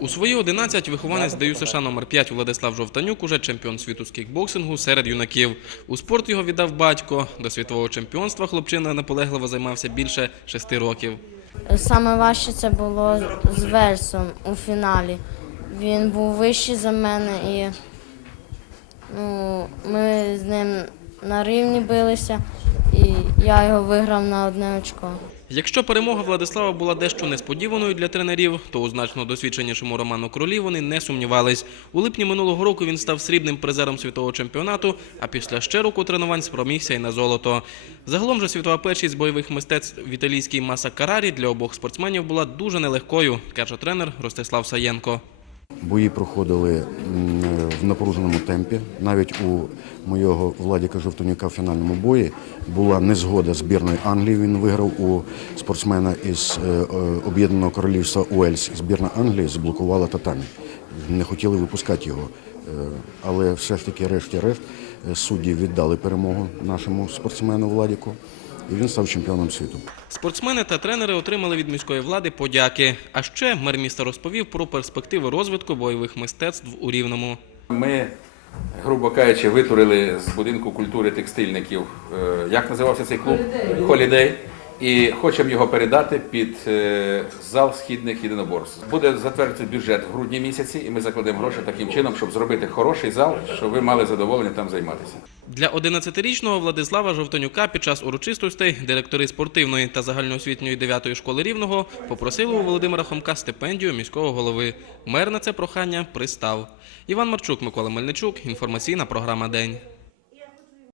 У свої 11 вихованець ДЮСШ США номер 5 Владислав Жовтанюк уже чемпіон світу з кікбоксингу серед юнаків. У спорт його віддав батько. До світового чемпіонства хлопчина наполегливо займався більше шести років. Саме важче це було з Вельсом у фіналі. Він був вищий за мене і ну, ми з ним на рівні билися, і я його виграв на одне очко. Якщо перемога Владислава була дещо несподіваною для тренерів, то у значно досвідченішому Роману Кролі вони не сумнівались. У липні минулого року він став срібним призером світового чемпіонату, а після ще року тренувань спромігся й на золото. Загалом же світова першість бойових мистецтв в італійській Маса Карарі для обох спортсменів була дуже нелегкою, каже тренер Ростислав Саєнко. Бої проходили в напруженому темпі. Навіть у моєго Владіка Жовтонюка в фінальному бої була незгода збірної Англії. Він виграв у спортсмена із е, е, Об'єднаного Королівства Уельс. Збірна Англії заблокувала татамі. Не хотіли випускати його. Е, Але все ж таки, решті-решт, судді віддали перемогу нашому спортсмену Владіку, і він став чемпіоном світу. Спортсмени та тренери отримали від міської влади подяки. А ще мер міста розповів про перспективи розвитку бойових мистецтв у Рівному. Ми, грубо кажучи, витворили з будинку культури текстильників. е, Як називався цей клуб? Холідей. І хочемо його передати під е, зал східних єдиноборств. Буде затвердити бюджет в грудні місяці, і ми закладемо гроші таким чином, щоб зробити хороший зал, щоб ви мали задоволення там займатися. Для 11-річного Владислава Жовтонюка під час урочистостей директори спортивної та загальноосвітньої 9-ї школи Рівного попросили у Володимира Хомка стипендію міського голови. Мер на це прохання пристав. Іван Марчук, Микола Мельничук. Інформаційна програма День.